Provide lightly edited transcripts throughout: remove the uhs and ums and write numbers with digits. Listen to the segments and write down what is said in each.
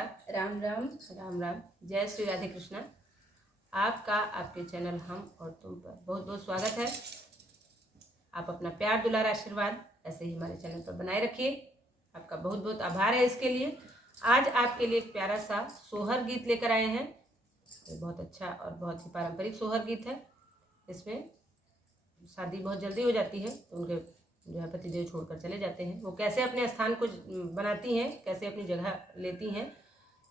नमस्कार। राम राम। राम राम। जय श्री राधे कृष्णा। आपका आपके चैनल हम और तुम पर बहुत बहुत स्वागत है। आप अपना प्यार दुलार आशीर्वाद ऐसे ही हमारे चैनल पर बनाए रखिए। आपका बहुत बहुत आभार है इसके लिए। आज आपके लिए एक प्यारा सा सोहर गीत लेकर आए हैं। ये बहुत अच्छा और बहुत ही पारंपरिक सोहर गीत है। इसमें शादी बहुत जल्दी हो जाती है तो उनके जो है पतिदेव छोड़कर चले जाते हैं। वो कैसे अपने स्थान को बनाती हैं, कैसे अपनी जगह लेती हैं,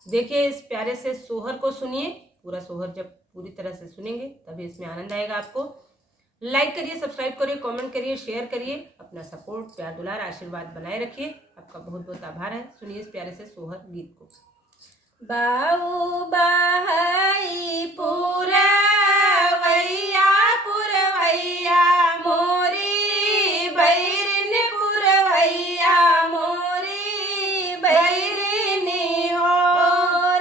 देखिए इस प्यारे से सोहर को सुनिए। पूरा सोहर जब पूरी तरह से सुनेंगे तभी इसमें आनंद आएगा आपको। लाइक करिए, सब्सक्राइब करिए, कमेंट करिए, शेयर करिए। अपना सपोर्ट, प्यार दुलार, आशीर्वाद बनाए रखिए। आपका बहुत बहुत आभार है। सुनिए इस प्यारे से सोहर गीत को। बाऊ बहाई पुरवैया पुरवैया मोरी बैरिन पुरवैया मोरी बैरिनी हो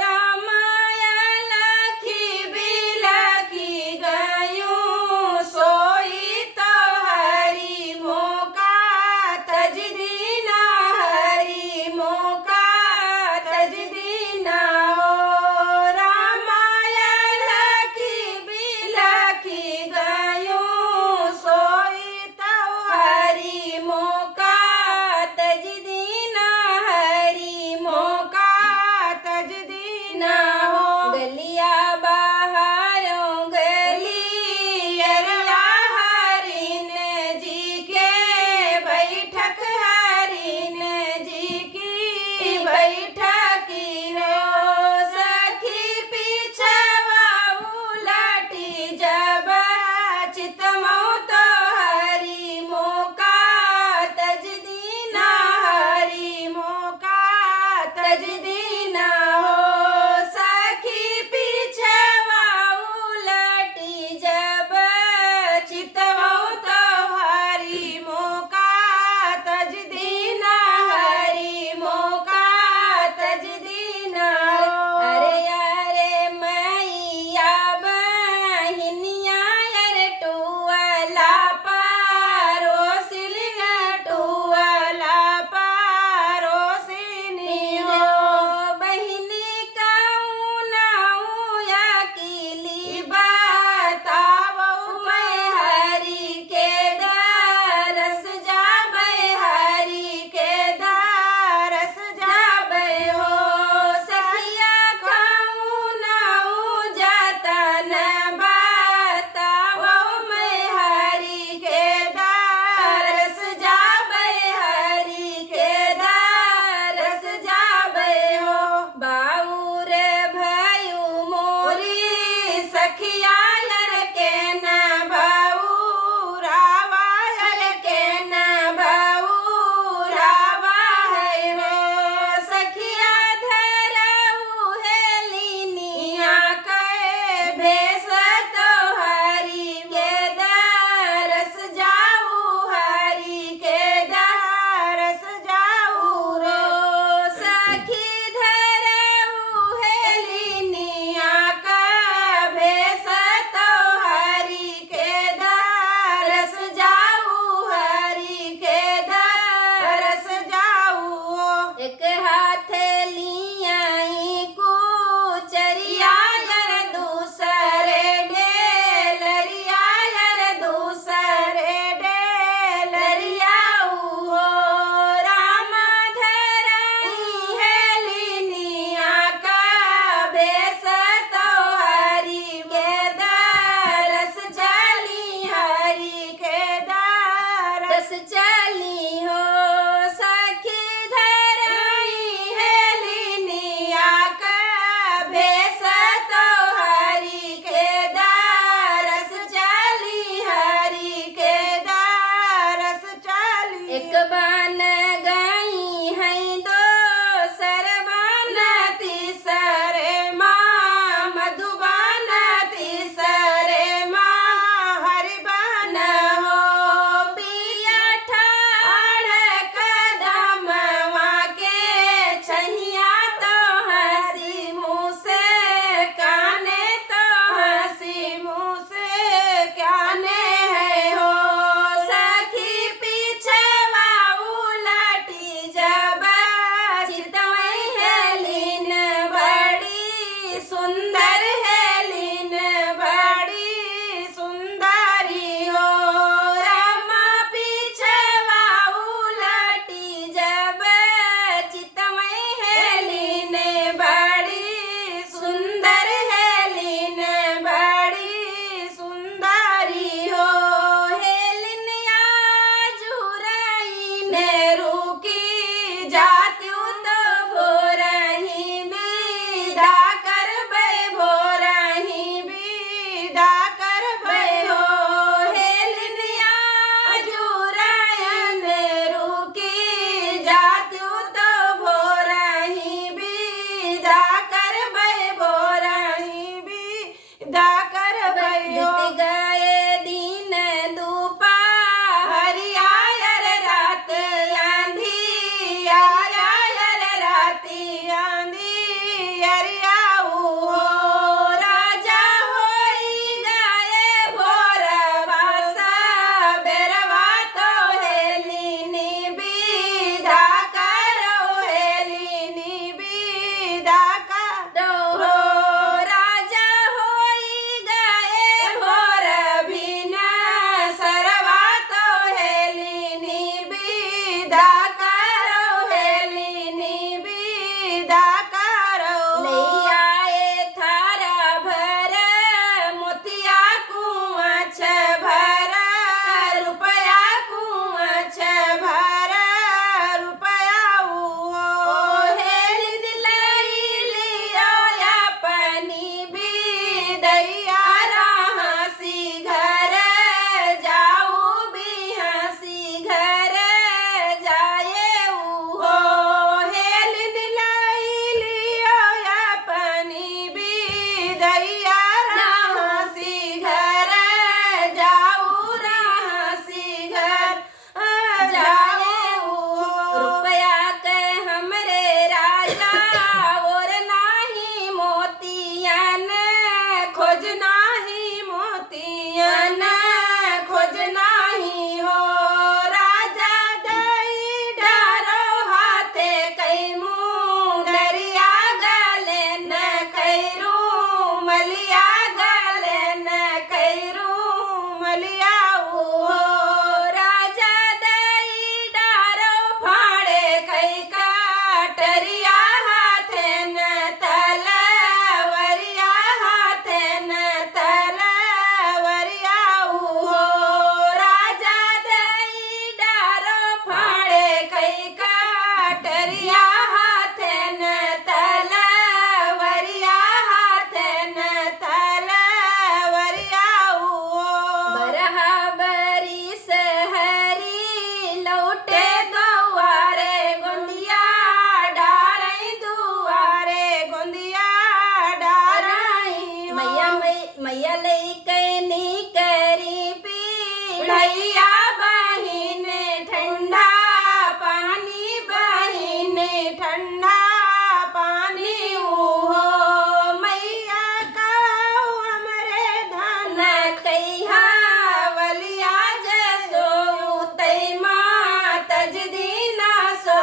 रामाया लखी बिलखी गयूं सोई तो हरी मौका तजदीना हरी मौका तजदीना बैठक और नाही मोतियन खोज नाही मोतियन खोज नाही हो राजा दई डारो हाथे कई मुंदरिया गले न कैरू मलिया गले न कैरू मलिया हो राजा दई डारो फाड़े कई काटरिया हाथे न तलवरिया हाथे न तलवरिया हो राजा दई डारो फाड़े कई काटरिया हाथे न तलवरिया हाथे न तलवरिया बरहा बरिस हरी लौटे दुआरे गोंदिया डारई दुआरे गोंदिया डारई मैया लइके नी करी पीढ़ैया बहिन ठंडा पानी बहिन ठंडा पानी हो मैया कहू हमरे धन न कहिया वलिया सो तई माँ तज दीना सो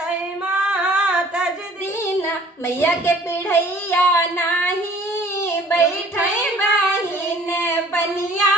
तै मातज दीना मैया के पिढ़ैया नाही बैठई बहिन बनिया